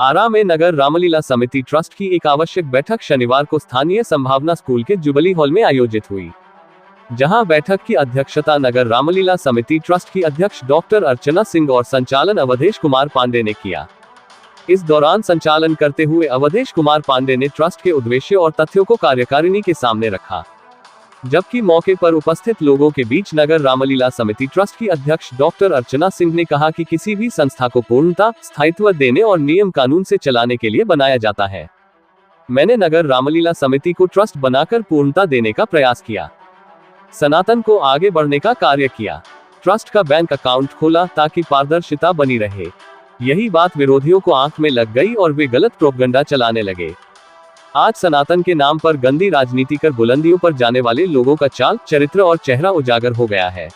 आरा में नगर रामलीला समिति ट्रस्ट की एक आवश्यक बैठक शनिवार को स्थानीय संभावना स्कूल के जुबली हॉल में आयोजित हुई, जहां बैठक की अध्यक्षता नगर रामलीला समिति ट्रस्ट की अध्यक्ष डॉक्टर अर्चना सिंह और संचालन अवधेश कुमार पांडे ने किया। इस दौरान संचालन करते हुए अवधेश कुमार पांडे ने ट्रस्ट के उद्देश्य और तथ्यों को कार्यकारिणी के सामने रखा, जबकि मौके पर उपस्थित लोगों के बीच नगर रामलीला समिति ट्रस्ट की अध्यक्ष डॉक्टर अर्चना सिंह ने कहा कि किसी भी संस्था को पूर्णता, स्थायित्व देने और नियम कानून से चलाने के लिए बनाया जाता है। मैंने नगर रामलीला समिति को ट्रस्ट बनाकर पूर्णता देने का प्रयास किया, सनातन को आगे बढ़ने का कार्य किया, ट्रस्ट का बैंक अकाउंट खोला ताकि पारदर्शिता बनी रहे। यही बात विरोधियों को आंख में लग गई और वे गलत प्रोपगंडा चलाने लगे। आज सनातन के नाम पर गंदी राजनीति कर बुलंदियों पर जाने वाले लोगों का चाल, चरित्र और चेहरा उजागर हो गया है।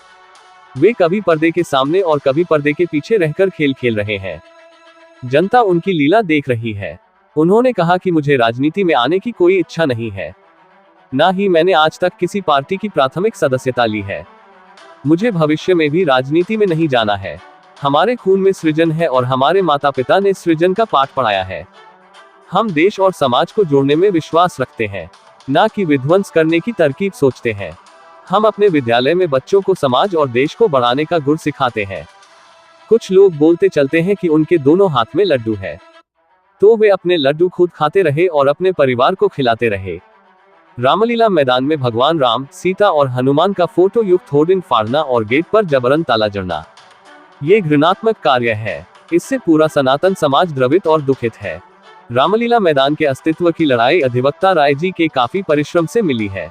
वे कभी पर्दे के सामने और कभी पर्दे के पीछे रहकर खेल खेल रहे हैं। जनता उनकी लीला देख रही है। उन्होंने कहा कि मुझे राजनीति में आने की कोई इच्छा नहीं है, ना ही मैंने आज तक किसी पार्टी की प्राथमिक सदस्यता ली है। मुझे भविष्य में भी राजनीति में नहीं जाना है। हमारे खून में सृजन है और हमारे माता पिता ने सृजन का पाठ पढ़ाया है। हम देश और समाज को जोड़ने में विश्वास रखते हैं, ना कि विध्वंस करने की तरकीब सोचते हैं। हम अपने विद्यालय में बच्चों को समाज और देश को बढ़ाने का गुर सिखाते हैं। कुछ लोग बोलते चलते हैं कि उनके दोनों हाथ में लड्डू है, तो वे अपने लड्डू खुद खाते रहे और अपने परिवार को खिलाते रहे। रामलीला मैदान में भगवान राम, सीता और हनुमान का फोटो युक्त होर्डिंग फाड़ना और गेट पर जबरन ताला जड़ना, ये घृणात्मक कार्य है। इससे पूरा सनातन समाज द्रवित और दुखित है। रामलीला मैदान के अस्तित्व की लड़ाई अधिवक्ता राय जी के काफी परिश्रम से मिली है,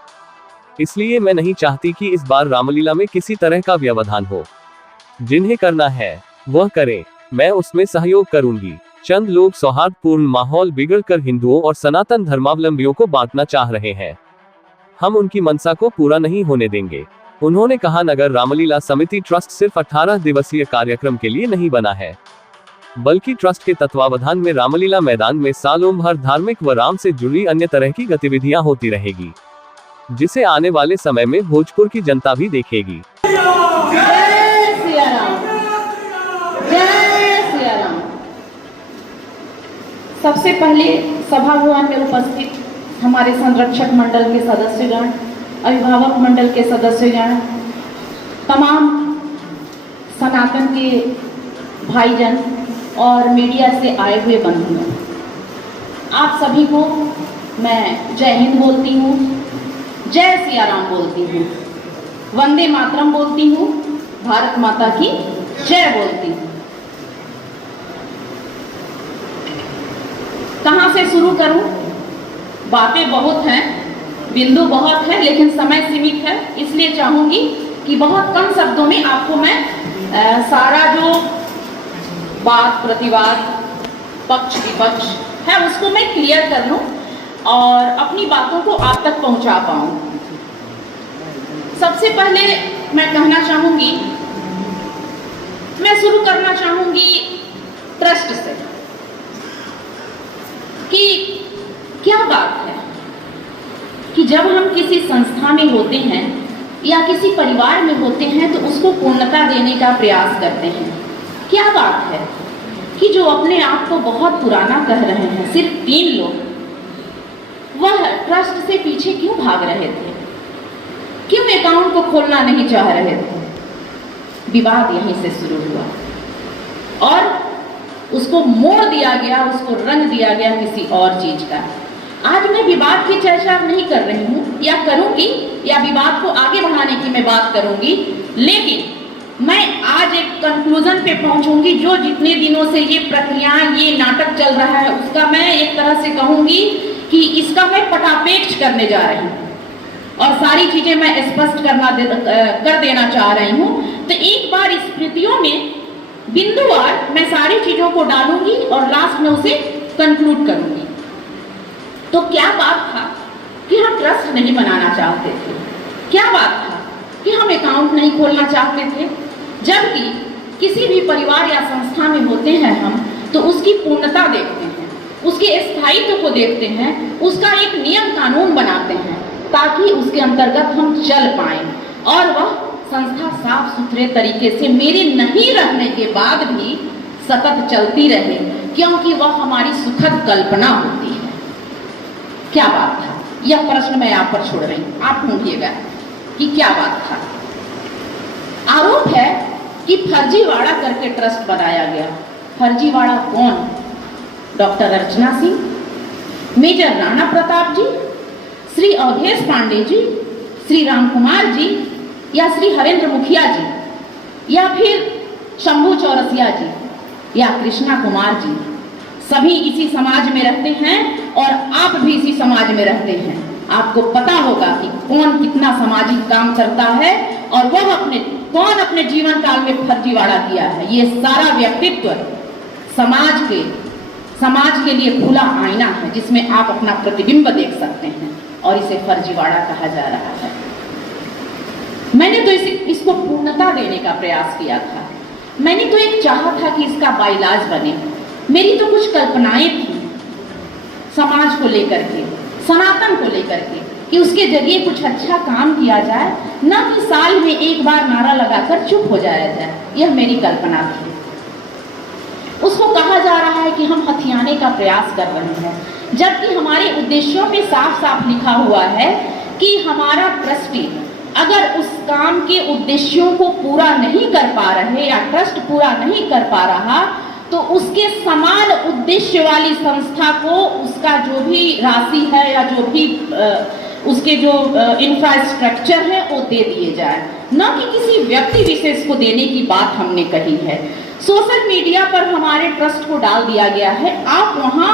इसलिए मैं नहीं चाहती कि इस बार रामलीला में किसी तरह का व्यवधान हो। जिन्हें करना है वह करें, मैं उसमें सहयोग करूंगी। चंद लोग सौहार्दपूर्ण माहौल बिगड़कर हिंदुओं और सनातन धर्मावलंबियों को बांटना चाह रहे हैं। हम उनकी मनसा को पूरा नहीं होने देंगे। उन्होंने कहा, नगर रामलीला समिति ट्रस्ट सिर्फ 18 दिवसीय कार्यक्रम के लिए नहीं बना है, बल्कि ट्रस्ट के तत्वावधान में रामलीला मैदान में सालों भर धार्मिक व राम से जुड़ी अन्य तरह की गतिविधियां होती रहेगी, जिसे आने वाले समय में भोजपुर की जनता भी देखेगी। जय सिया राम, जय सिया राम। सबसे पहले सभा भवन में उपस्थित हमारे संरक्षक मंडल के सदस्यगण, अभिभावक मंडल के सदस्यगण, तमाम सनातन के भाईजन और मीडिया से आए हुए बंधुओं, आप सभी को मैं जय हिंद बोलती हूँ, जय सिया राम बोलती हूँ, वंदे मातरम बोलती हूँ, भारत माता की जय बोलती हूँ। कहाँ से शुरू करूँ? बातें बहुत हैं, बिंदु बहुत है, लेकिन समय सीमित है, इसलिए चाहूंगी कि बहुत कम शब्दों में आपको मैं सारा जो वाद प्रतिवाद, पक्ष विपक्ष है उसको मैं क्लियर कर लूं और अपनी बातों को आप तक पहुंचा पाऊं। सबसे पहले मैं कहना चाहूंगी, मैं शुरू करना चाहूंगी ट्रस्ट से कि क्या बात है कि जब हम किसी संस्था में होते हैं या किसी परिवार में होते हैं तो उसको पूर्णता देने का प्रयास करते हैं। क्या बात है कि जो अपने आप को बहुत पुराना कह रहे हैं, सिर्फ 3 लोग, वह ट्रस्ट से पीछे क्यों भाग रहे थे? क्यों अकाउंट को खोलना नहीं चाह रहे थे? विवाद यहीं से शुरू हुआ और उसको मोड़ दिया गया, उसको रंग दिया गया किसी और चीज का। आज मैं विवाद की चर्चा नहीं कर रही हूँ या करूंगी, या विवाद को आगे बढ़ाने की मैं बात करूंगी, लेकिन मैं आज एक कंक्लूजन पे पहुंचूंगी। जो जितने दिनों से ये प्रक्रिया, ये नाटक चल रहा है, उसका मैं एक तरह से कहूंगी कि इसका मैं पटापेक्ष करने जा रही हूँ और सारी चीजें मैं स्पष्ट कर देना चाह रही हूँ। तो एक बार स्मृतियों में बिंदुवार मैं सारी चीजों को डालूंगी और लास्ट में उसे कंक्लूड करूंगी। तो क्या बात था कि हम ट्रस्ट नहीं बनाना चाहते थे? क्या बात था कि हम अकाउंट नहीं खोलना चाहते थे? जबकि किसी भी परिवार या संस्था में होते हैं हम, तो उसकी पूर्णता देखते हैं, उसके स्थायित्व को देखते हैं, उसका एक नियम कानून बनाते हैं ताकि उसके अंतर्गत हम चल पाएं और वह संस्था साफ सुथरे तरीके से मेरे नहीं रहने के बाद भी सतत चलती रहे, क्योंकि वह हमारी सुखद कल्पना होती है। क्या बात था? यह प्रश्न मैं आप पर छोड़ रही हूं, आप ढूंढिएगा कि क्या बात था। आरोप है कि फर्जीवाड़ा करके ट्रस्ट बनाया गया। फर्जीवाड़ा कौन? डॉक्टर अर्चना सिंह, मेजर राणा प्रताप जी, श्री अवधेश पांडे जी, श्री राम कुमार जी, या श्री हरेंद्र मुखिया जी, या फिर शंभू चौरसिया जी, या कृष्णा कुमार जी। सभी इसी समाज में रहते हैं और आप भी इसी समाज में रहते हैं। आपको पता होगा कि कौन कितना सामाजिक काम करता है और वह कौन अपने जीवन काल में फर्जीवाड़ा किया है। ये सारा व्यक्तित्व समाज के लिए खुला आईना है जिसमें आप अपना प्रतिबिंब देख सकते हैं, और इसे फर्जीवाड़ा कहा जा रहा है। मैंने तो इसको पूर्णता देने का प्रयास किया था। मैंने तो एक चाहा था कि इसका बाइलाज बने। मेरी तो कुछ कल्पनाएं थी समाज को लेकर के, सनातन को लेकर के, कि उसके जरिए कुछ अच्छा काम किया जाए, न कि साल में एक बार नारा लगाकर चुप हो जाया जाए। यह मेरी कल्पना थी। उसको कहा जा रहा है कि हम हथियाने का प्रयास कर रहे हैं, जबकि हमारे उद्देश्यों में साफ साफ लिखा हुआ है कि हमारा ट्रस्टी अगर उस काम के उद्देश्यों को पूरा नहीं कर पा रहे या ट्रस्ट पूरा नहीं कर पा रहा, तो उसके समान उद्देश्य वाली संस्था को उसका जो भी राशि है या जो भी उसके जो इंफ्रास्ट्रक्चर है वो दे दिए जाए, न कि किसी व्यक्ति विशेष को देने की बात हमने कही है। सोशल मीडिया पर हमारे ट्रस्ट को डाल दिया गया है। आप वहां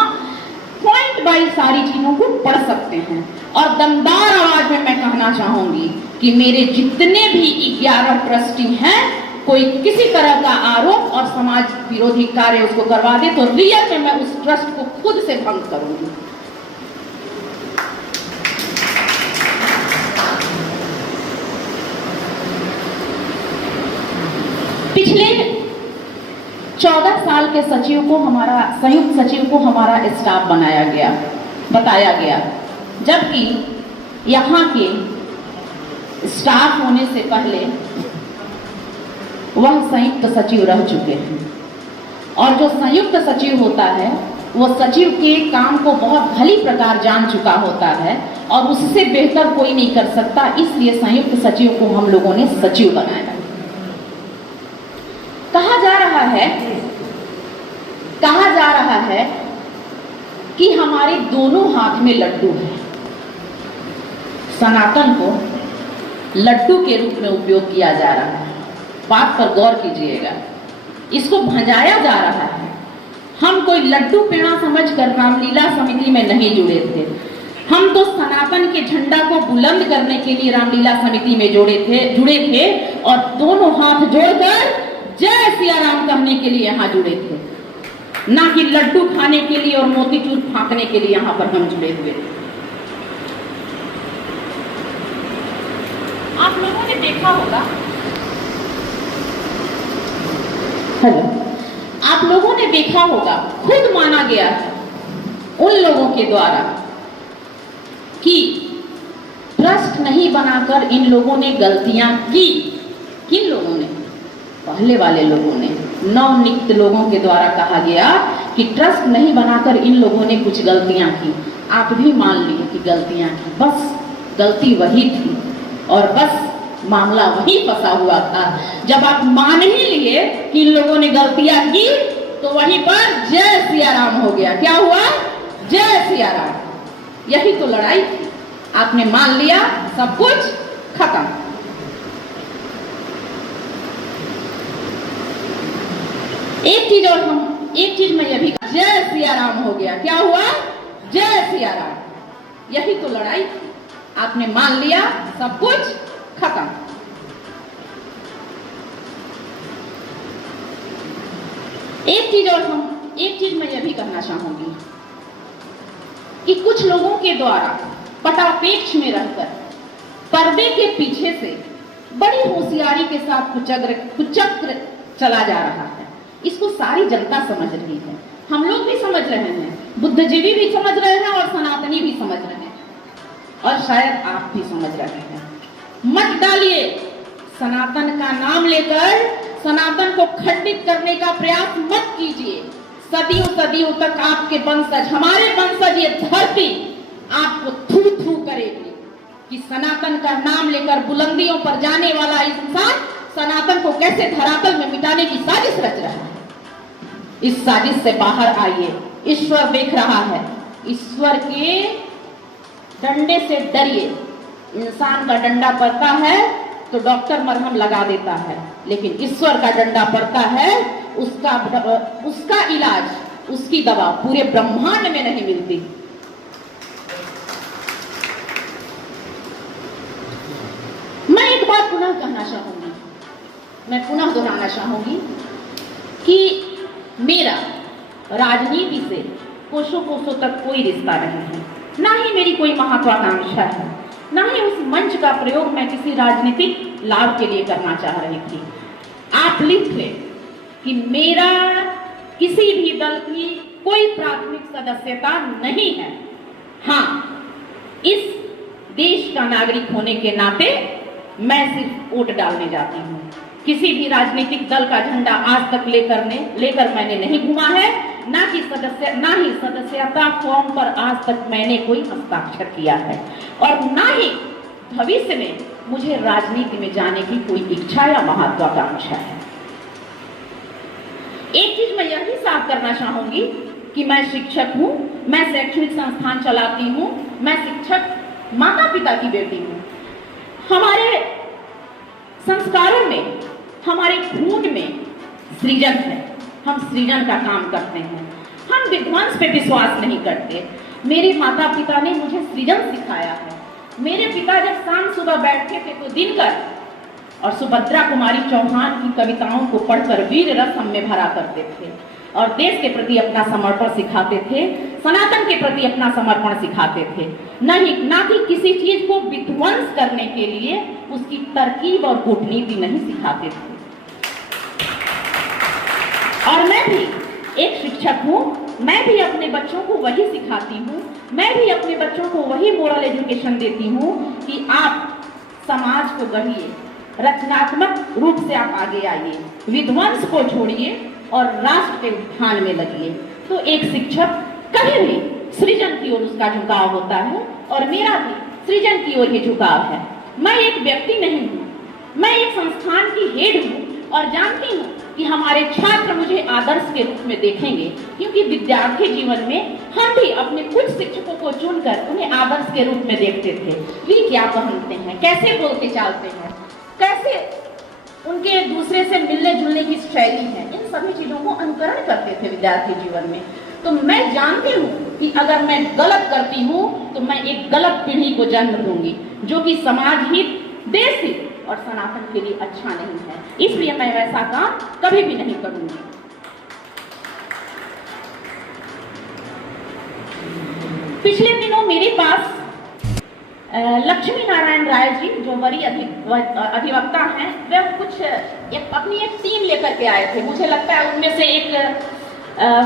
पॉइंट बाय सारी चीजों को पढ़ सकते हैं। और दमदार आवाज में मैं कहना चाहूंगी कि मेरे जितने भी 11 ट्रस्टी हैं, कोई किसी तरह का आरोप और समाज विरोधी कार्य उसको करवा दे तो रियल में मैं उस ट्रस्ट को खुद से भंग करूंगी। पिछले 14 साल के सचिव को हमारा संयुक्त सचिव को हमारा स्टाफ बताया गया, जबकि यहाँ के स्टाफ होने से पहले वह संयुक्त सचिव रह चुके हैं। और जो संयुक्त सचिव होता है वो सचिव के काम को बहुत भली प्रकार जान चुका होता है और उससे बेहतर कोई नहीं कर सकता। इसलिए संयुक्त सचिव को हम लोगों ने सचिव बनाया। कहा जा रहा है कि हमारे दोनों हाथ में लड्डू है। सनातन को लड्डू के रूप में उपयोग किया जा रहा है। बात पर गौर कीजिएगा। इसको भंजाया जा रहा है। हम कोई लड्डू पेड़ा समझकर रामलीला समिति में नहीं जुड़े थे। हम तो सनातन के झंडा को बुलंद करने के लिए रामलीला समिति में जुड़े थे और दोनों हाथ जोड़कर जय सिया राम कहने के लिए यहाँ जुड़े थे, ना कि लड्डू खाने के लिए और मोतीचूर फांकने के लिए यहाँ पर हम जुड़े हुए थे। आप लोगों ने देखा होगा, आप लोगों ने देखा होगा, खुद माना गया है उन लोगों के द्वारा कि ट्रस्ट नहीं बनाकर इन लोगों ने गलतियां की। किन लोगों ने? पहले वाले लोगों ने, नवनियुक्त लोगों के द्वारा कहा गया कि ट्रस्ट नहीं बनाकर इन लोगों ने कुछ गलतियां की। आप भी मान लिए कि गलतियां की, बस गलती वही थी और बस मामला वही फंसा हुआ था। जब आप मान ही लिए कि इन लोगों ने गलतियां की तो वहीं पर जय सिया राम हो गया। क्या हुआ? जय सिया राम। यही तो लड़ाई थी। आपने मान लिया, सब कुछ खत्म। एक चीज मैं यह भी, जय सिया राम हो गया। क्या हुआ? जय सिया राम। यही तो लड़ाई थी। आपने मान लिया, सब कुछ खत्म। एक चीज मैं यह भी कहना चाहूंगी कि कुछ लोगों के द्वारा पटापेक्ष में रहकर पर्दे के पीछे से बड़ी होशियारी के साथ कुचक्र चला जा रहा है। इसको सारी जनता समझ रही है, हम लोग भी समझ रहे हैं, बुद्धिजीवी भी समझ रहे हैं और सनातनी भी समझ रहे हैं और शायद आप भी समझ रहे हैं। मत डालिए सनातन का नाम लेकर, सनातन को खंडित करने का प्रयास मत कीजिए। सदियों सदियों तक आपके वंशज, हमारे वंशज, ये धरती आपको थू थू करेगी कि सनातन का नाम लेकर बुलंदियों पर जाने वाला इंसान सनातन को कैसे धरातल में मिटाने की साजिश रच रहा है। इस साजिश से बाहर आइए, ईश्वर देख रहा है। ईश्वर के डंडे से डरिए। इंसान का डंडा पड़ता है तो डॉक्टर मरहम लगा देता है, लेकिन ईश्वर का डंडा पड़ता है, उसका इलाज, उसकी दवा पूरे ब्रह्मांड में नहीं मिलती। मैं एक बात पुनः कहना चाहूंगी, मैं पुनः दोहराना चाहूंगी कि मेरा राजनीति से कोसों कोसों तक कोई रिश्ता नहीं है, ना ही मेरी कोई महत्वाकांक्षा है, ना ही उस मंच का प्रयोग मैं किसी राजनीतिक लाभ के लिए करना चाह रही थी। आप लिख लें कि मेरा किसी भी दल की कोई प्राथमिक सदस्यता नहीं है। हाँ, इस देश का नागरिक होने के नाते मैं सिर्फ वोट डालने जाती हूँ। किसी भी राजनीतिक दल का झंडा आज तक लेकर मैंने नहीं घूमा है, ना ही सदस्यता फॉर्म पर आज तक मैंने कोई हस्ताक्षर किया है, और ना ही भविष्य में मुझे राजनीति में जाने की कोई इच्छा या महत्वाकांक्षा है। एक चीज मैं यह भी साफ करना चाहूंगी कि मैं शिक्षक हूं, मैं शैक्षणिक संस्थान चलाती हूं, मैं शिक्षक माता पिता की बेटी हूं। हमारे संस्कारों में, हमारे खून में सृजन है। हम सृजन का काम करते हैं, हम विध्वंस पे विश्वास नहीं करते। मेरे माता पिता ने मुझे सृजन सिखाया है। मेरे पिता जब शाम सुबह बैठते थे तो दिनकर और सुभद्रा कुमारी चौहान की कविताओं को पढ़कर वीर रस हम में भरा करते थे और देश के प्रति अपना समर्पण सिखाते थे, सनातन के प्रति अपना समर्पण सिखाते थे। ना कि किसी चीज को विध्वंस करने के लिए उसकी तरकीब और कूटनीति नहीं सिखाते थे। और मैं भी एक शिक्षक हूँ, मैं भी अपने बच्चों को वही सिखाती हूँ, मैं भी अपने बच्चों को वही मोरल एजुकेशन देती हूँ कि आप समाज को गढ़िए, रचनात्मक रूप से आप आगे आइए, विध्वंस को छोड़िए और राष्ट्र के उत्थान में लगिए। तो एक शिक्षक कहीं भी सृजन की ओर उसका झुकाव होता है और मेरा भी सृजन की ओर ही झुकाव है। मैं एक व्यक्ति नहीं हूँ, मैं एक संस्थान की हेड हूँ और जानती हूँ कि हमारे छात्र मुझे आदर्श के रूप में देखेंगे, क्योंकि विद्यार्थी जीवन में हम भी अपने कुछ शिक्षकों को चुनकर उन्हें आदर्श के रूप में देखते थे। वे क्या पहनते हैं, कैसे बोलते चालते हैं, कैसे उनके दूसरे से मिलने जुलने की शैली है, इन सभी चीजों को अनुकरण करते थे विद्यार्थी जीवन में। तो मैं जानती हूँ कि अगर मैं गलत करती हूँ तो मैं एक गलत पीढ़ी को जन्म दूंगी, जो कि समाज हित, देश हित और सनातन के लिए अच्छा नहीं है। इसलिए मैं वैसा काम कभी भी नहीं करूंगी। पिछले दिनों मेरे पास लक्ष्मी नारायण राय जी, जो वरीय अधिवक्ता हैं, वे अपनी एक टीम लेकर के आए थे। मुझे लगता है उनमें से एक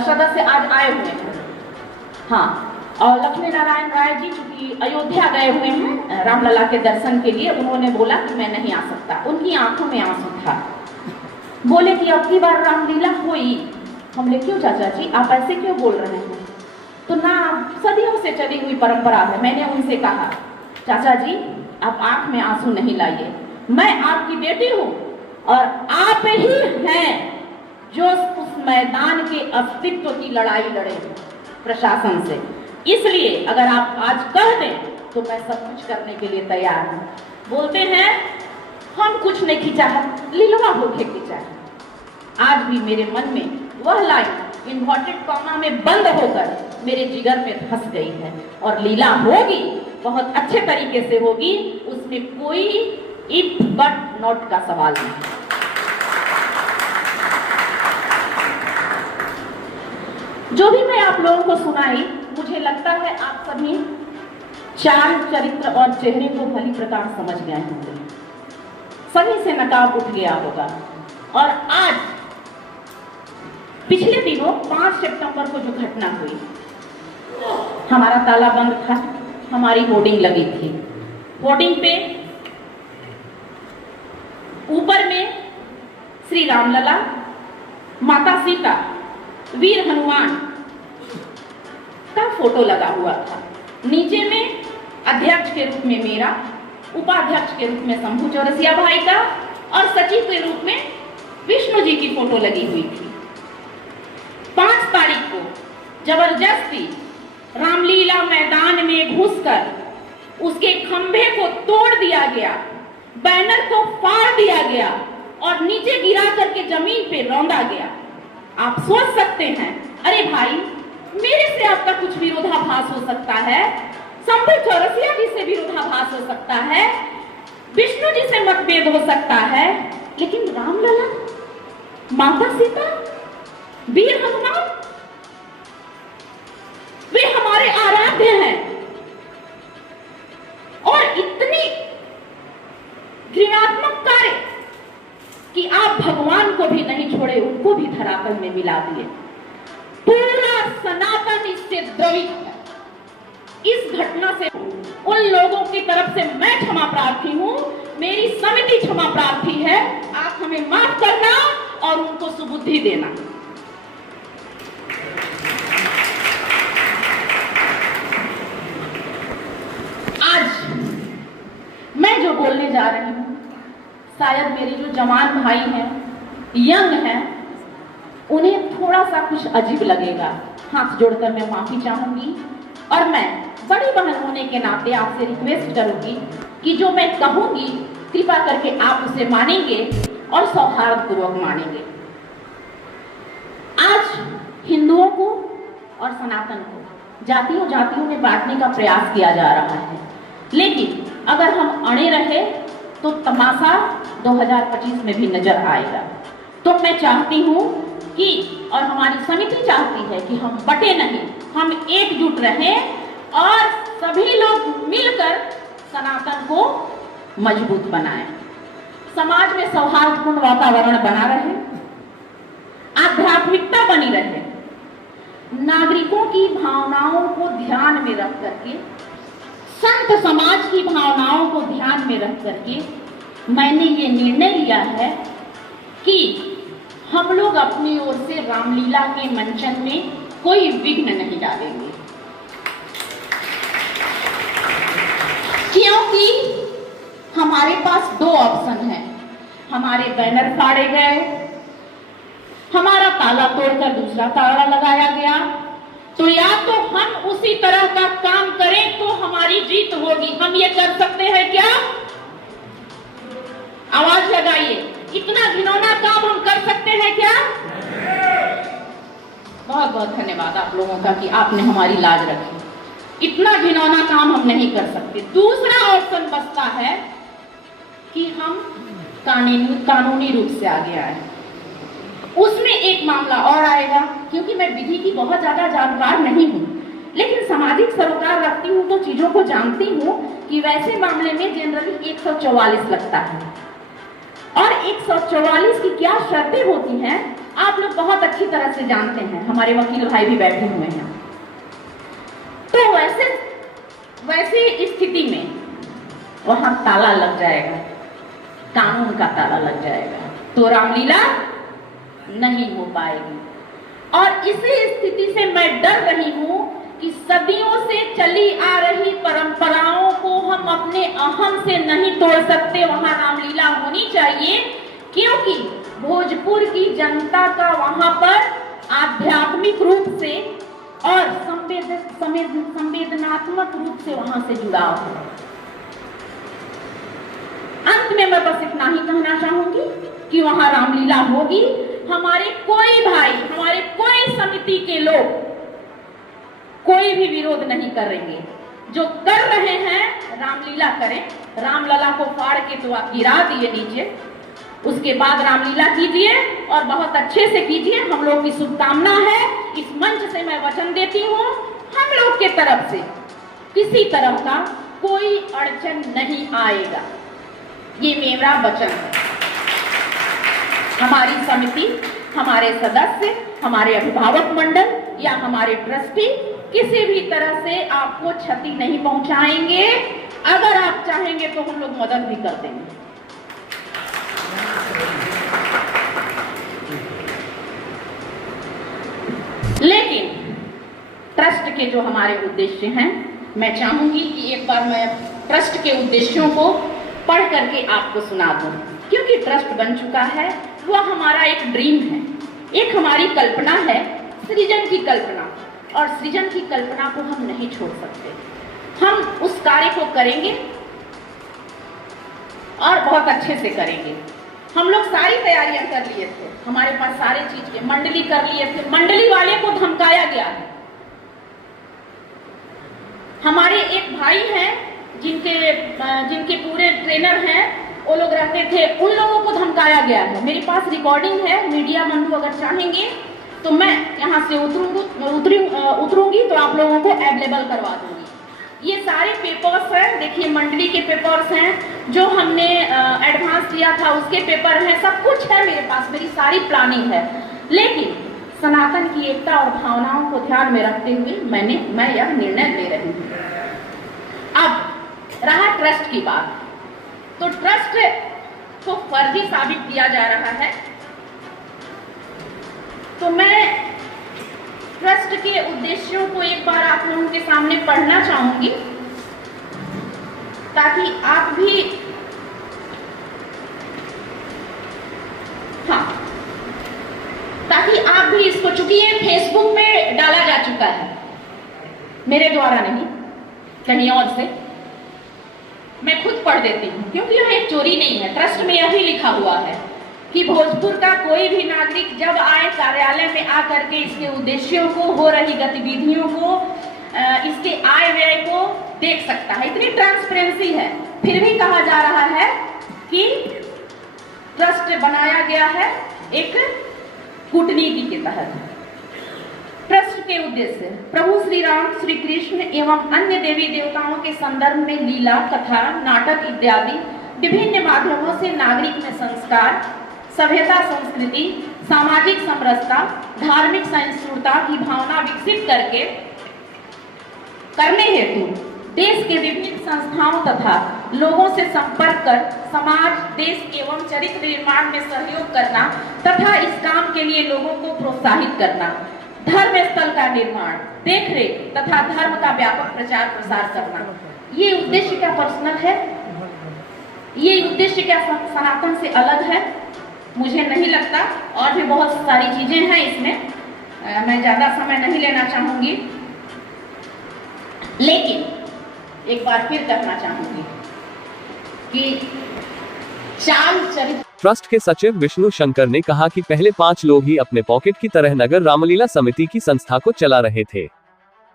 सदस्य आज आए हुए हैं। हाँ, और लक्ष्मी नारायण राय जी चूंकि अयोध्या गए हुए हैं रामलला के दर्शन के लिए, उन्होंने बोला कि मैं नहीं आ सकता। उनकी आंखों में आंसू था। बोले कि अब की बार रामलीला हुई। हमने क्यों चाचा जी, आप ऐसे क्यों बोल रहे हैं? तो ना, सदियों से चली हुई परंपरा है। मैंने उनसे कहा, चाचा जी आप आंख में आंसू नहीं लाइए, मैं आपकी बेटी हूँ और आप ही हैं जो उस मैदान के अस्तित्व की लड़ाई लड़े प्रशासन से। इसलिए अगर आप आज कह दें तो मैं सब कुछ करने के लिए तैयार हूँ। बोलते हैं हम कुछ नहीं की चाहत, लीलवा होके की चाहत। आज भी मेरे मन में वह लाइन इन्वर्टेड कॉमा में बंद होकर मेरे जिगर में धंस गई है, और लीला होगी, बहुत अच्छे तरीके से होगी, उसमें कोई इफ बट नॉट का सवाल नहीं। जो भी मैं आप लोगों को सुनाई, मुझे लगता है आप सभी चाल, चरित्र और चेहरे को भली प्रकार समझ गए होंगे। सभी से नकाब उठ गया होगा। और आज पिछले दिनों 5 सितंबर को जो घटना हुई, हमारा ताला बंद था, हमारी होर्डिंग लगी थी। होर्डिंग पे ऊपर में श्री रामलला, माता सीता वीर हनुमान का फोटो लगा हुआ था। नीचे में अध्यक्ष के रूप में मेरा, उपाध्यक्ष के रूप में शंभू चौरसिया भाई का और सचिव के रूप में विष्णु जी की फोटो लगी हुई थी। 5 तारीख को जबरदस्ती रामलीला मैदान में घुसकर उसके खंभे को तोड़ दिया गया, बैनर को फाड़ दिया गया और नीचे गिरा करके जमीन पे रौंदा गया। आप सोच सकते हैं, अरे भाई मेरे से आपका कुछ विरोधाभास हो सकता है, शंभू चौरसिया जी से विरोधाभास हो सकता है, विष्णु जी से मतभेद हो सकता है, लेकिन रामलला, माता सीता, वीर हनुमान, वे हमारे आराध्य हैं और इतनी घृणात्मक कार्य कि आप भगवान को भी नहीं छोड़े, उनको भी धरातल में मिला दिए। पूरा सनातन इससे द्रवित है। इस घटना से उन लोगों की तरफ से मैं क्षमा प्रार्थी हूं, मेरी समिति क्षमा प्रार्थी है। आप हमें माफ करना और उनको सुबुद्धि देना। आज मैं जो बोलने जा रही हूं, शायद मेरे जो जवान भाई हैं, यंग हैं, उन्हें थोड़ा सा कुछ अजीब लगेगा। हाथ जोड़कर मैं माफी चाहूंगी और मैं बड़ी बहन होने के नाते आपसे रिक्वेस्ट करूंगी कि जो मैं कहूंगी कृपा करके आप उसे मानेंगे और सौहार्दपूर्वक मानेंगे। आज हिंदुओं को और सनातन को जातियों में बांटने का प्रयास किया जा रहा है, लेकिन अगर हम अड़े रहे तो तमाशा 2025 में भी नजर आएगा। तो मैं चाहती हूं कि, और हमारी समिति चाहती है कि हम बटे नहीं, हम एकजुट रहें और सभी लोग मिलकर सनातन को मजबूत बनाएं। समाज में सौहार्दपूर्ण वातावरण बना रहे, आध्यात्मिकता बनी रहे, नागरिकों की भावनाओं को ध्यान में रख करके, संत समाज की भावनाओं को ध्यान में रख करके मैंने ये निर्णय लिया है कि हम लोग अपनी ओर से रामलीला के मंचन में कोई विघ्न नहीं डालेंगे, क्योंकि हमारे पास 2 ऑप्शन हैं। हमारे बैनर फाड़े गए, हमारा ताला तोड़कर दूसरा ताला लगाया गया, तो या तो हम उसी तरह का काम करें तो हमारी जीत होगी। हम ये कर सकते हैं क्या? आवाज लगाइए, इतना घिनौना काम हम कर सकते हैं क्या? बहुत बहुत धन्यवाद आप लोगों का कि आपने हमारी लाज रखी। इतना घिनौना काम हम नहीं कर सकते। दूसरा ऑप्शन बचता है कि हम कानूनी रूप से आगे आए। उसमें एक मामला और आएगा, क्योंकि मैं विधि की बहुत ज्यादा जानकार नहीं हूँ, लेकिन सामाजिक सरोकार रखती हूँ तो चीजों को जानती हूँ कि वैसे मामले में जनरली 144 लगता है और 144 की क्या शर्तें होती हैं आप लोग बहुत अच्छी तरह से जानते हैं। हमारे वकील भाई भी बैठे हुए हैं। तो वैसे स्थिति में वहां ताला लग जाएगा, कानून का ताला लग जाएगा, तो रामलीला नहीं हो पाएगी। और इसी स्थिति से मैं डर रही हूं कि सदियों से चली आ रही परंपराओं को हम अपने अहम से नहीं तोड़ सकते। वहां रामलीला होनी चाहिए, क्योंकि भोजपुर की जनता का वहां पर आध्यात्मिक रूप से और संवेदनात्मक रूप से वहां से जुड़ाव है। अंत में मैं बस इतना ही कहना चाहूंगी कि वहां रामलीला होगी। हमारे कोई भाई, हमारे कोई समिति के लोग कोई भी विरोध नहीं करेंगे। जो कर रहे हैं रामलीला करें। रामलला को फाड़ के तो आप गिरा दिए नीचे, उसके बाद रामलीला कीजिए और बहुत अच्छे से कीजिए। हम लोग की शुभकामना है। इस मंच से मैं वचन देती हूँ, हम लोग के तरफ से किसी तरह का कोई अड़चन नहीं आएगा। ये मेरा वचन है। हमारी समिति, हमारे सदस्य, हमारे अभिभावक मंडल या हमारे ट्रस्टी किसी भी तरह से आपको क्षति नहीं पहुंचाएंगे। अगर आप चाहेंगे तो हम लोग मदद भी कर देंगे। के जो हमारे उद्देश्य हैं, मैं चाहूँगी कि एक बार मैं ट्रस्ट के उद्देश्यों को पढ़ करके आपको सुना दूँ, क्योंकि ट्रस्ट बन चुका है, वह हमारा एक ड्रीम है, एक हमारी कल्पना है, सृजन की कल्पना, और सृजन की कल्पना को हम नहीं छोड़ सकते। हम उस कार्य को करेंगे और बहुत अच्छे से करेंगे। हम लोग सारी तैयारियां कर लिए थे, हमारे पास सारे चीज के मंडली कर लिए थे, मंडली वाले को धमकाया गया है। हमारे एक भाई हैं जिनके पूरे ट्रेनर हैं, वो लोग रहते थे, उन लोगों को धमकाया गया है। मेरे पास रिकॉर्डिंग है, मीडिया बंधु अगर चाहेंगे तो मैं यहाँ से उतरूंगी तो आप लोगों को अवेलेबल करवा दूंगी। ये सारे पेपर्स हैं, देखिए मंडली के पेपर्स हैं, जो हमने एडवांस दिया था उसके पेपर हैं, सब कुछ है मेरे पास, मेरी सारी प्लानिंग है। लेकिन सनातन की एकता और भावनाओं को ध्यान में रखते हुए मैं यह निर्णय ले रही हूँ। अब रहा ट्रस्ट की बात, तो ट्रस्ट को फर्जी साबित किया जा रहा है, तो मैं ट्रस्ट के उद्देश्यों को एक बार आप लोगों के सामने पढ़ना चाहूंगी, ताकि आप भी इसको, चूंकि ये फेसबुक में डाला जा चुका है, मेरे द्वारा नहीं, कहीं और से, मैं खुद पढ़ देती हूँ, क्योंकि यह एक चोरी नहीं है। ट्रस्ट में यही लिखा हुआ है कि भोजपुर का कोई भी नागरिक जब आए कार्यालय में आकर के इसके उद्देश्यों को, हो रही गतिविधियों को, इसके आय व्यय को देख सकता है। इतनी ट्रांसपेरेंसी है, फिर भी कहा जा रहा है कि ट्रस्ट बनाया गया है एक कूटनीति के तहत। ट्रस्ट के उद्देश्य प्रभु श्री राम, श्री कृष्ण एवं अन्य देवी देवताओं के संदर्भ में लीला, कथा, नाटक इत्यादि विभिन्न माध्यमों से नागरिक में संस्कार, सभ्यता, संस्कृति, सामाजिक समरसता, धार्मिक सहिष्णुता की भावना विकसित करने हेतु देश के विभिन्न संस्थाओं तथा लोगों से संपर्क कर समाज, देश एवं चरित्र निर्माण में सहयोग करना तथा इस काम के लिए लोगों को प्रोत्साहित करना, धर्म स्थल का निर्माण, देखरेख तथा धर्म का व्यापक प्रचार प्रसार करना। ये उद्देश्य क्या पर्सनल है? ये उद्देश्य क्या सनातन से अलग है? मुझे नहीं लगता। और भी बहुत सारी चीजें हैं इसमें, मैं ज्यादा समय नहीं लेना चाहूंगी, लेकिन एक बार फिर कहना चाहूंगी कि चाल चरित्र। ट्रस्ट के सचिव विष्णु शंकर ने कहा कि पहले 5 लोग ही अपने पॉकेट की तरह नगर रामलीला समिति की संस्था को चला रहे थे।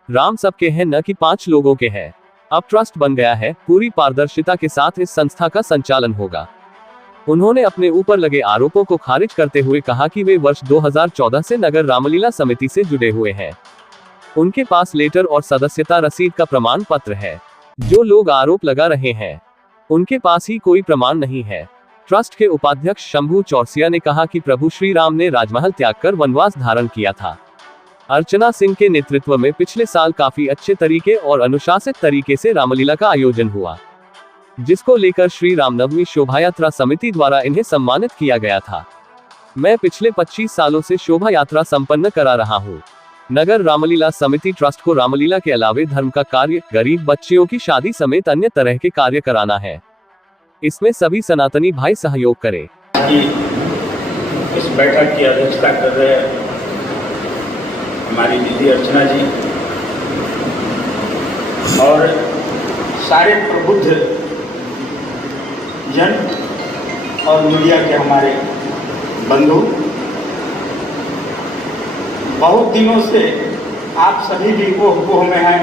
राम सबके हैं, न कि 5 लोगों के हैं। अब ट्रस्ट बन गया है, पूरी पारदर्शिता के साथ इस संस्था का संचालन होगा। उन्होंने अपने ऊपर लगे आरोपों को खारिज करते हुए कहा कि वे वर्ष 2014 से नगर रामलीला समिति से जुड़े हुए हैं। उनके पास लेटर और सदस्यता रसीद का प्रमाण पत्र है। जो लोग आरोप लगा रहे हैं उनके पास ही कोई प्रमाण नहीं है। ट्रस्ट के उपाध्यक्ष शंभू चौरसिया ने कहा कि प्रभु श्री राम ने राजमहल त्याग कर वनवास धारण किया था। अर्चना सिंह के नेतृत्व में पिछले साल काफी अच्छे तरीके और अनुशासित तरीके से रामलीला का आयोजन हुआ, जिसको लेकर श्री रामनवमी शोभा यात्रा समिति द्वारा इन्हें सम्मानित किया गया था। मैं पिछले 25 सालों से शोभा यात्रा संपन्न करा रहा हूँ। नगर रामलीला समिति ट्रस्ट को रामलीला के अलावे धर्म का कार्य, गरीब बच्चियों की शादी समेत अन्य तरह के कार्य कराना है। इसमें सभी सनातनी भाई सहयोग करें। इस बैठक की अध्यक्षता कर रहे हमारी दीदी अर्चना जी और सारे प्रबुद्ध जन और मीडिया के हमारे बंधु, बहुत दिनों से आप सभी भी कोह में हैं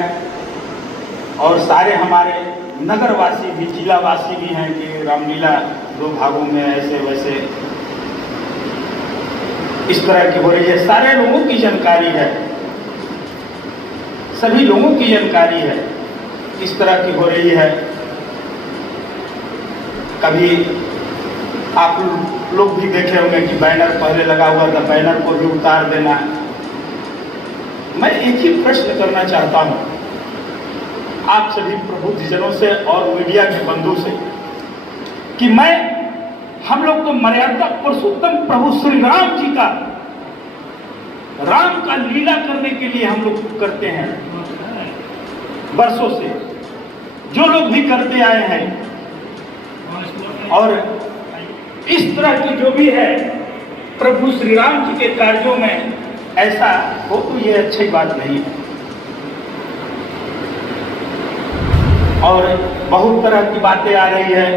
और सारे हमारे नगरवासी भी, जिलावासी भी हैं कि रामलीला 2 भागों में ऐसे वैसे इस तरह की हो रही है। सारे लोगों की जानकारी है, सभी लोगों की जानकारी है इस तरह की हो रही है। कभी आप लोग भी देखे होंगे कि बैनर पहले लगा हुआ था, बैनर को भी उतार देना। मैं एक ही प्रश्न करना चाहता हूं आप सभी प्रबुद्धजनों से और मीडिया के बंधु से कि हम लोग तो मर्यादा पुरुषोत्तम प्रभु श्री राम जी का, राम का लीला करने के लिए हम लोग करते हैं। वर्षों से जो लोग भी करते आए हैं, और इस तरह की जो भी है प्रभु श्री राम जी के कार्यों में ऐसा हो तो ये अच्छी बात नहीं है। और बहुत तरह की बातें आ रही है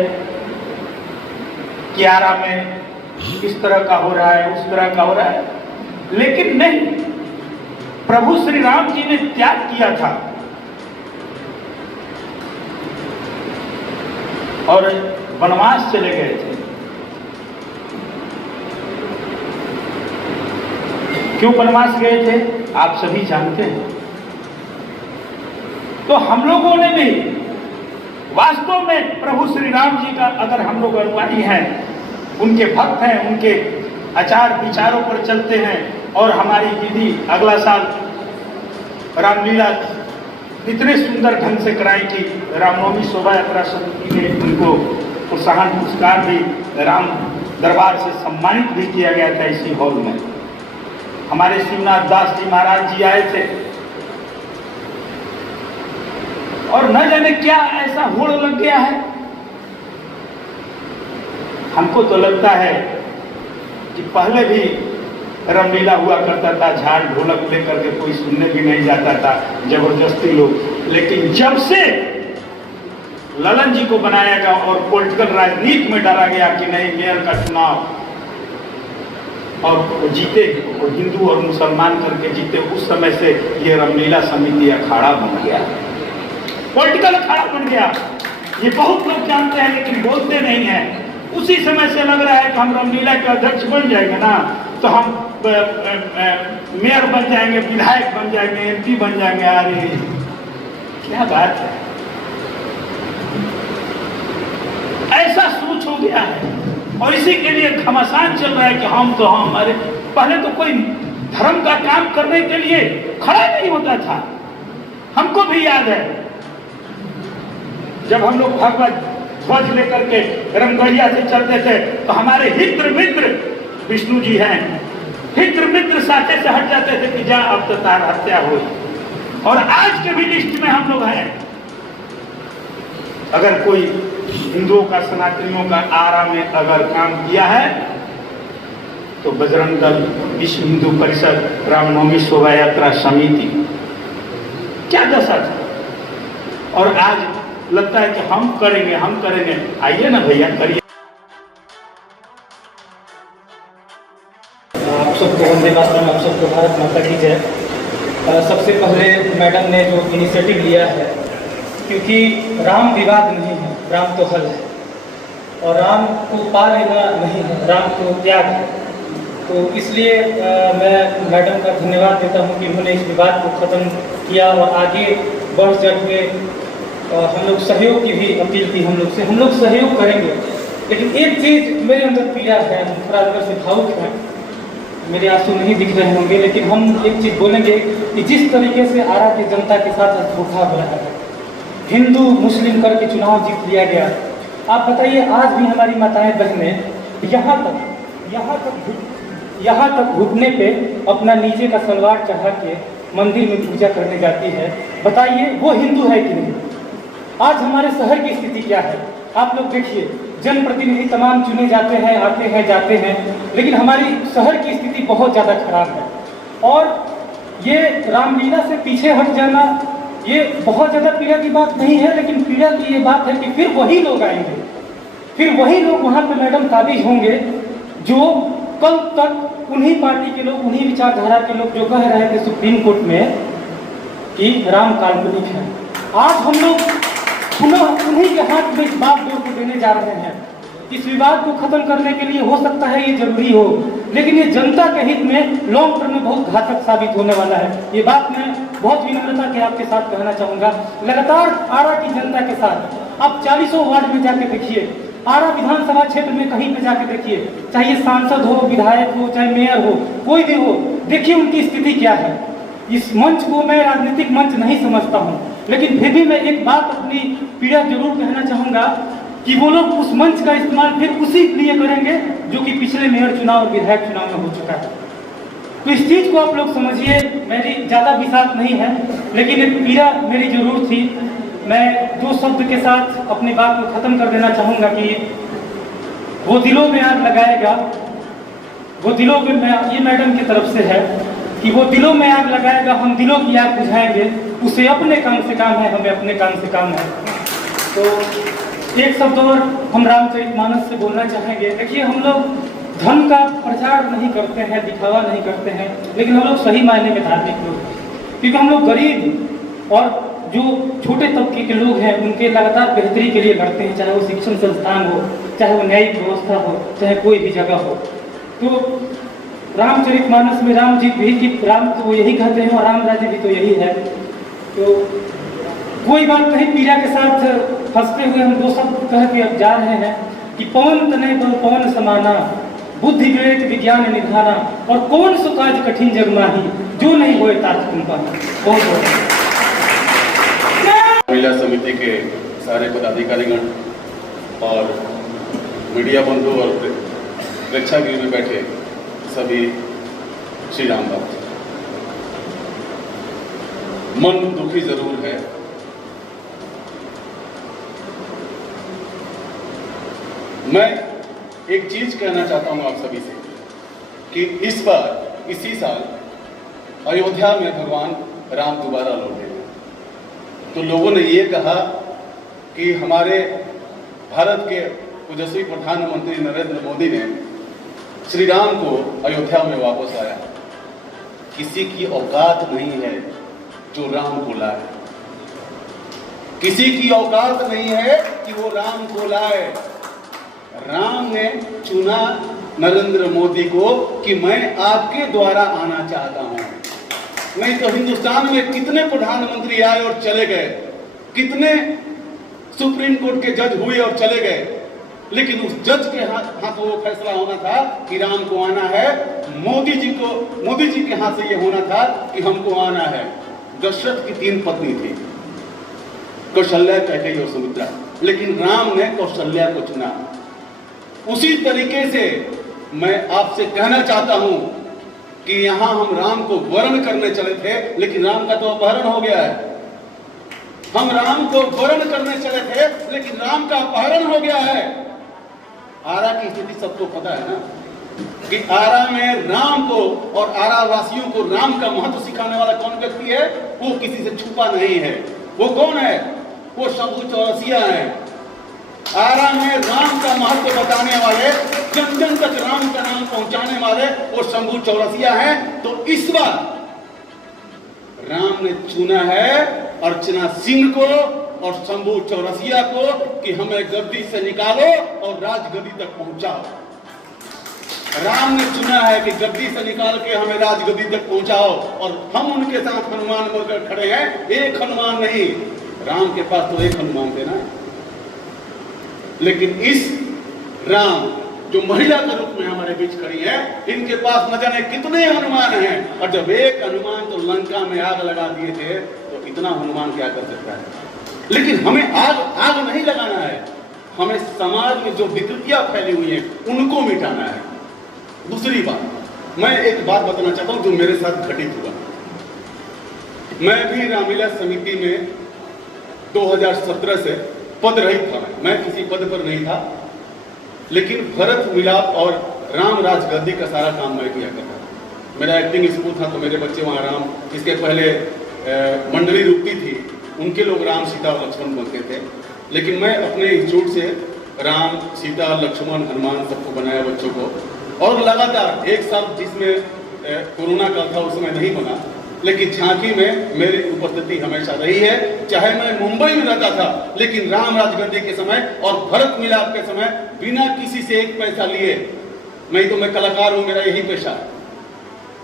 कि आरा में इस तरह का हो रहा है, उस तरह का हो रहा है, लेकिन नहीं, प्रभु श्री राम जी ने त्याग किया था और वनवास चले गए थे। क्यों वनवास गए थे आप सभी जानते हैं। तो हम लोगों ने भी वास्तव में प्रभु श्री राम जी का अगर हम लोग अनुयायी हैं, उनके भक्त हैं, उनके आचार विचारों पर चलते हैं और हमारी विधि अगला साल रामलीला इतने सुंदर ढंग से कराई कि रामनवमी शोभा यात्रा समिति ने उनको प्रोत्साहन पुरस्कार भी राम दरबार से सम्मानित भी किया गया था इसी हॉल में। हमारे शिवनाथ दास जी महाराज जी आए थे और न जाने क्या ऐसा होड़ लग गया है। हमको तो लगता है कि पहले भी रामलीला हुआ करता था, झाड़ ढोलक लेकर के कोई सुनने भी नहीं जाता था, जबरदस्ती लोग, लेकिन जब से ललन जी को बनाया गया और पॉलिटिकल राजनीति में डाला गया कि नहीं मेयर का चुनाव और जीते और हिंदू और मुसलमान करके जीते, उस समय से ये रामलीला समिति अखाड़ा बन गया, पॉलिटिकल अखाड़ा बन गया। ये बहुत लोग जानते हैं लेकिन बोलते नहीं हैं। उसी समय से लग रहा है कि हम रामलीला के अध्यक्ष बन जाएंगे ना तो हम मेयर बन जाएंगे, विधायक बन जाएंगे, एमपी बन जाएंगे। अरे क्या बात है, ऐसा सोच हो गया है और इसी के लिए घमासान चल रहा है कि हम तो हम। अरे पहले तो कोई धर्म का काम करने के लिए खड़ा नहीं होता था। हमको भी याद है जब हम लोग भगवत ध्वज लेकर के रंगगढ़िया से चलते थे तो हमारे हित्र मित्र विष्णु जी हैं, हित्र मित्र साथे से हट जाते थे कि जा अब तो तार हत्या हो। और आज के भी लिस्ट में हम लोग हैं। अगर कोई हिंदुओं का, सनातनियों का आरा में अगर काम किया है तो बजरंग दल, विश्व हिंदू परिषद, रामनवमी शोभा यात्रा समिति, क्या दशा था। और आज लगता है कि हम करेंगे, हम करेंगे। आइए ना भैया, करिए। आप सबको वंदे मातरम, आप सबको भारत माता की जय। सबसे पहले मैडम ने जो इनिशिएटिव लिया है, क्योंकि राम विवाद नहीं है, राम तो हल है और राम को पा लेना नहीं है, राम को त्याग है। तो इसलिए मैं मैडम का धन्यवाद देता हूँ कि उन्होंने इस विवाद को ख़त्म किया और आगे बढ़ चढ़ के हम लोग सहयोग की भी अपील की। हम लोग सहयोग करेंगे, लेकिन एक चीज़ मेरे अंदर पीड़ा है, थोड़ा अंदर से भावुक है, मेरे आंसू नहीं दिख रहे होंगे, लेकिन हम एक चीज़ बोलेंगे कि जिस तरीके से आरा की जनता के साथ धोखा हो रहा है, हिंदू मुस्लिम करके चुनाव जीत लिया गया। आप बताइए, आज भी हमारी माताएं बहनें यहाँ तक घुटने पे अपना नीचे का सलवार चढ़ा के मंदिर में पूजा करने जाती है। बताइए वो हिंदू है कि नहीं? आज हमारे शहर की स्थिति क्या है आप लोग देखिए। जनप्रतिनिधि तमाम चुने जाते हैं, आते हैं जाते हैं, लेकिन हमारी शहर की स्थिति बहुत ज़्यादा खराब है। और ये रामलीला से पीछे हट जाना ये बहुत ज़्यादा पीड़ा की बात नहीं है, लेकिन पीड़ा की ये बात है कि फिर वही लोग आएंगे, फिर वही लोग वहाँ पे मैडम काबिज होंगे जो कल तक उन्हीं पार्टी के लोग, उन्हीं विचारधारा के लोग जो कह रहे थे सुप्रीम कोर्ट में कि राम काल्पनिक है। आज हम लोग पुनः उन्हीं के हाथ में इस बात को देने जा रहे हैं। इस विवाद को खत्म करने के लिए हो सकता है ये जरूरी हो, लेकिन ये जनता के हित में लॉन्ग टर्म में बहुत घातक साबित होने वाला है। ये बात मैं बहुत विनम्रता के आपके साथ कहना चाहूँगा। लगातार आरा की जनता के साथ आप 40 वार्ड में जाके देखिए, आरा विधानसभा क्षेत्र में कहीं पे जाके देखिए, चाहे सांसद हो, विधायक हो, चाहे मेयर हो, कोई भी हो, देखिए उनकी स्थिति क्या है। इस मंच को मैं राजनीतिक मंच नहीं समझता हूँ, लेकिन फिर भी मैं एक बात अपनी पीड़ा जरूर कहना चाहूँगा कि वो लोग उस मंच का इस्तेमाल फिर उसी लिए करेंगे जो कि पिछले मेयर चुनाव और विधायक चुनाव में हो चुका है। तो इस चीज़ को आप लोग समझिए। मेरी ज़्यादा विशाल नहीं है, लेकिन एक पीड़ा मेरी जरूर थी। मैं 2 शब्द के साथ अपनी बात को ख़त्म कर देना चाहूँगा कि वो दिलों में आग लगाएगा, वो दिलों में, ये मैडम की तरफ से है कि वो दिलों में आग लगाएगा, हम दिलों की आग बुझाएंगे, उसे अपने काम से काम है, हमें अपने काम से काम है। तो एक शब्द और हम रामचरितमानस से बोलना चाहेंगे। देखिए, हम लोग धर्म का प्रचार नहीं करते हैं, दिखावा नहीं करते हैं, लेकिन हम लोग सही मायने में धार्मिक लोग हैं, क्योंकि हम लोग गरीब और जो छोटे तबके के लोग हैं उनके लगातार बेहतरी के लिए लड़ते हैं, चाहे वो शिक्षण संस्थान हो, चाहे वो न्यायिक व्यवस्था हो, चाहे कोई भी जगह हो। तो रामचरितमानस में राम जी भी, राम तो वो यही कहते हैं और राम राज्य भी तो यही है। तो कोई बात नहीं, पीड़ा के साथ हंसते हुए हम 2 शब्द कह के अब जा रहे हैं कि पवन तनय बल पवन समाना, बुद्धि विवेक विज्ञान निधाना, और कौन सो काज कठिन जग माही, जो नहीं होए तात तुम पाना। बहुत बहुत महिला समिति के सारे पदाधिकारीगण और मीडिया बंधु और प्रेक्षागृह में बैठे सभी श्री राम भक्त, मन दुखी जरूर है। मैं एक चीज कहना चाहता हूं आप सभी से कि इस बार इसी साल अयोध्या में भगवान राम दोबारा लौटे। तो लोगों ने ये कहा कि हमारे भारत के ओजस्वी प्रधानमंत्री नरेंद्र मोदी ने श्री राम को अयोध्या में वापस आया। किसी की औकात नहीं है जो राम को लाए, किसी की औकात नहीं है कि वो राम को लाए। राम ने चुना नरेंद्र मोदी को कि मैं आपके द्वारा आना चाहता हूं। नहीं तो हिंदुस्तान में कितने प्रधानमंत्री आए और चले गए, कितने सुप्रीम कोर्ट के जज हुए और चले गए, लेकिन उस जज के हाथ वो फैसला होना था कि राम को आना है। मोदी जी के हाथ से ये होना था कि हमको आना है। दशरथ की 3 पत्नी थी, कौशल्या, कैकेयी और सुमित्रा, लेकिन राम ने कौशल्या को चुना। उसी तरीके से मैं आपसे कहना चाहता हूं कि यहां हम राम को वरण करने चले थे, लेकिन राम का तो अपहरण हो गया है। हम राम को वरण करने चले थे, लेकिन राम का अपहरण हो गया है। आरा की स्थिति सबको पता है ना कि आरा में राम को और आरा वासियों को राम का महत्व सिखाने वाला कौन व्यक्ति है? वो किसी से छुपा नहीं है। वो कौन है? वो शंभू चौरसिया है। आरा में राम का महत्व बताने वाले, जन जन तक राम का नाम पहुंचाने वाले वो शंभू चौरसिया हैं। तो इस बार राम ने चुना है अर्चना सिंह को और शंभू चौरसिया को कि हमें गद्दी से निकालो और राजगद्दी तक पहुंचाओ। राम ने चुना है कि गद्दी से निकाल के हमें राजगद्दी तक पहुंचाओ, और हम उनके साथ हनुमान बनकर खड़े हैं। एक हनुमान नहीं, राम के पास तो एक हनुमान थे ना, लेकिन इस राम जो महिला के रूप में हमारे बीच खड़ी है, इनके पास न जाने कितने हनुमान हैं। और जब एक हनुमान तो लंका में आग लगा दिए थे, तो इतना हनुमान क्या कर सकता है? लेकिन हमें आग नहीं लगाना है, हमें समाज में जो विकृतियां फैली हुई हैं उनको मिटाना है। दूसरी बात, मैं एक बात बताना चाहता हूं जो मेरे साथ घटित हुआ। मैं भी रामलीला समिति में 2017 से पद रहित था। मैं किसी पद पर नहीं था, लेकिन भरत मिलाप और राम राजगद्दी का सारा काम मैं किया करता था। मेरा एक्टिंग स्कूल था, तो मेरे बच्चे वहाँ राम, इसके पहले मंडली रुकती थी, उनके लोग राम, सीता और लक्ष्मण बनते थे। लेकिन मैं अपने इंस्टीट्यूट से राम, सीता, लक्ष्मण, हनुमान सबको बनाया बच्चों को, और लगातार 1 साल जिसमें कोरोना का था उसमें नहीं बना, लेकिन झांकी में मेरी उपस्थिति हमेशा रही है। चाहे मैं मुंबई में रहता था, लेकिन राम राजगद्दी के समय और भरत मिलाप के समय बिना किसी से 1 पैसा लिए, नहीं तो मैं कलाकार हूं, मेरा यही पेशा है।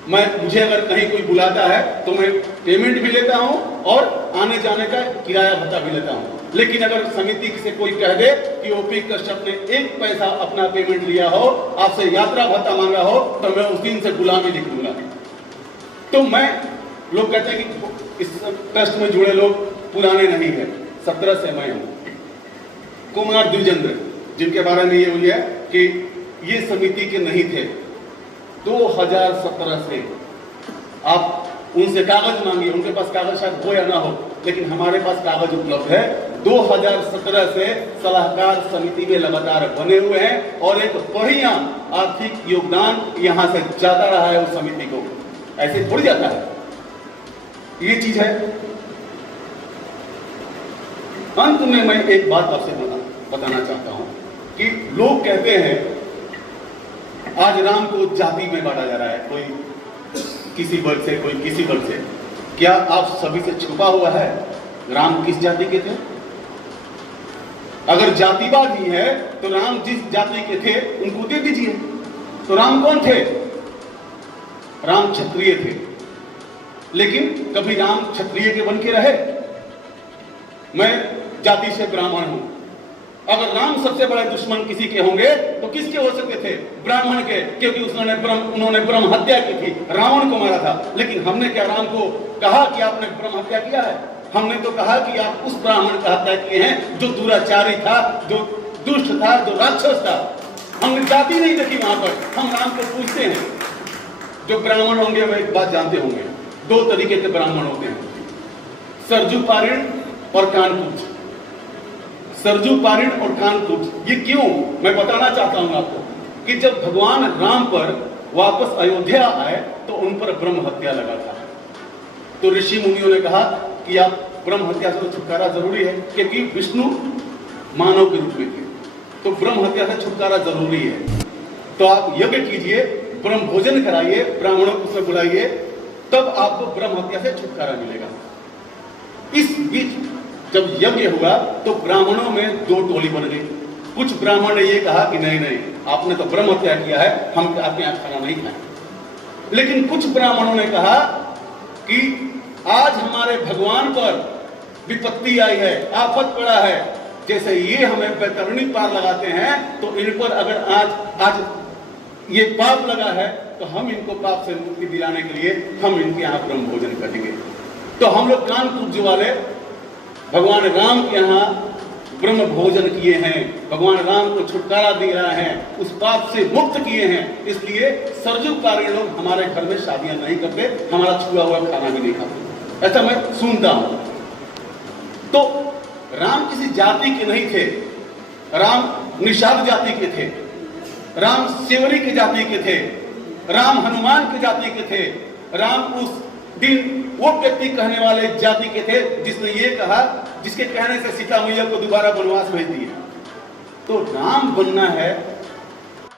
मुझे अगर कहीं कोई बुलाता है तो मैं पेमेंट भी लेता हूं और आने जाने का किराया भत्ता भी लेता हूं। लेकिन अगर समिति से कोई कह दे कि ओपी कश्यप ने 1 पैसा अपना पेमेंट लिया हो, आपसे यात्रा भत्ता मांगा हो, तो मैं उस दिन से गुलामी लिख दूंगा। तो मैं, लोग कहते हैं कि इस ट्रस्ट में जुड़े लोग पुराने नहीं है, 17 से मैं हूं। कुमार द्विजेंद्र, जिनके बारे में ये हुई है कि ये समिति के नहीं थे, 2017 से आप उनसे कागज मांगिए, उनके पास कागज शायद हो या ना हो, लेकिन हमारे पास कागज उपलब्ध है। 2017 से सलाहकार समिति में लगातार बने हुए हैं और एक बढ़िया आर्थिक योगदान यहां से जाता रहा है उस समिति को, ऐसे थोड़ी जाता है, ये चीज है। अंत में मैं एक बात आपसे बताना चाहता हूं कि लोग कहते हैं आज राम को जाति में बांटा जा रहा है, कोई किसी वर्ग से, कोई किसी वर्ग से। क्या आप सभी से छुपा हुआ है राम किस जाति के थे? अगर जातिवाद ही है तो राम जिस जाति के थे उनको दे दीजिए। तो राम कौन थे? राम क्षत्रिय थे, लेकिन कभी राम क्षत्रिय के बन के रहे? मैं जाति से ब्राह्मण हूं। अगर राम सबसे बड़े दुश्मन किसी के होंगे तो किसके हो सकते थे? ब्राह्मण के, क्योंकि उन्होंने ब्रह्म हत्या की थी, रावण को मारा था। लेकिन हमने क्या राम को कहा कि आपने ब्रह्म हत्या किया है? हमने तो कहा कि आप उस ब्राह्मण का हत्या किए हैं जो दुराचारी था, जो दुष्ट था, जो राक्षस था। हमने जाति नहीं देखी वहां पर। हम राम को पूछते हैं। जो ब्राह्मण होंगे वे एक बात जानते होंगे, दो तरीके के ब्राह्मण होते हैं, सरजू पारीण और कानकूट। सरजू पारीण और कानकूट, ये क्यों? मैं बताना चाहता हूं आपको कि जब भगवान राम पर वापस अयोध्या आए तो उन पर ब्रह्म हत्या लगा था। तो ऋषि मुनियों ने कहा कि आप ब्रह्म हत्या से छुटकारा जरूरी है, क्योंकि विष्णु मानव के रूप में थे, तो ब्रह्म हत्या से छुटकारा जरूरी है। तो आप यज्ञ कीजिए, ब्रह्म भोजन कराइए, ब्राह्मणों को उसमें बुलाइए, तब आपको ब्रह्म हत्या से छुटकारा मिलेगा। इस बीच जब यज्ञ हुआ तो ब्राह्मणों में दो टोली बन गई। कुछ ब्राह्मण ने ये कहा कि नहीं नहीं, आपने तो ब्रह्म हत्या किया है, हम आपके यहाँ खाना नहीं खाएं। लेकिन कुछ ब्राह्मणों ने कहा कि आज हमारे भगवान पर विपत्ति आई है, आफत पड़ा है, जैसे ये हमें बैतरणी पार लगाते हैं तो इन पर अगर आज ये पाप लगा है तो हम इनको पाप से मुक्ति दिलाने के लिए हम इनके यहाँ ब्रह्म भोजन करेंगे। तो हम लोग कानकूट वाले भगवान राम के यहाँ ब्रह्म भोजन किए हैं, भगवान राम को छुटकारा दिया है, उस पाप से मुक्त किए हैं। इसलिए सरजू पारीण लोग हमारे घर में शादियां नहीं करते, हमारा छुआ हुआ खाना भी नहीं खाते, ऐसा मैं सुनता हूं। तो राम किसी जाति के नहीं थे, राम निषाद जाति के थे, राम सेवरी की जाति के थे, राम हनुमान की जाति के थे, राम उस दिन वो व्यक्ति कहने वाले जाति के थे जिसने ये कहा, जिसके कहने से सीता मैया को दोबारा वनवास भेज दिया। तो राम बनना है।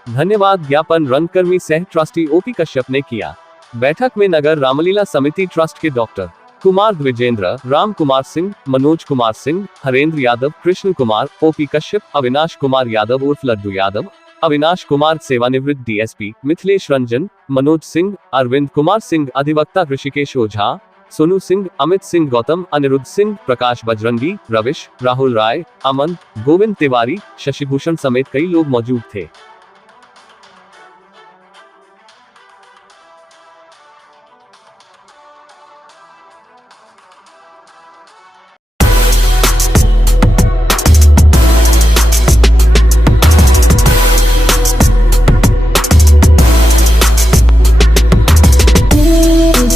धन्यवाद ज्ञापन रंगकर्मी सह ट्रस्टी ओपी कश्यप ने किया। बैठक में नगर रामलीला समिति ट्रस्ट के डॉक्टर कुमार द्विजेंद्र, राम कुमार सिंह, मनोज कुमार सिंह, हरेंद्र यादव, कृष्ण कुमार, ओपी कश्यप, अविनाश कुमार यादव उर्फ लड्डू यादव, अविनाश कुमार सेवानिवृत्त डीएसपी, मिथिलेश रंजन, मनोज सिंह, अरविंद कुमार सिंह, अधिवक्ता ऋषिकेश ओझा, सोनू सिंह, अमित सिंह गौतम, अनिरुद्ध सिंह, प्रकाश बजरंगी, रविश, राहुल राय, अमन, गोविंद तिवारी, शशिभूषण समेत कई लोग मौजूद थे।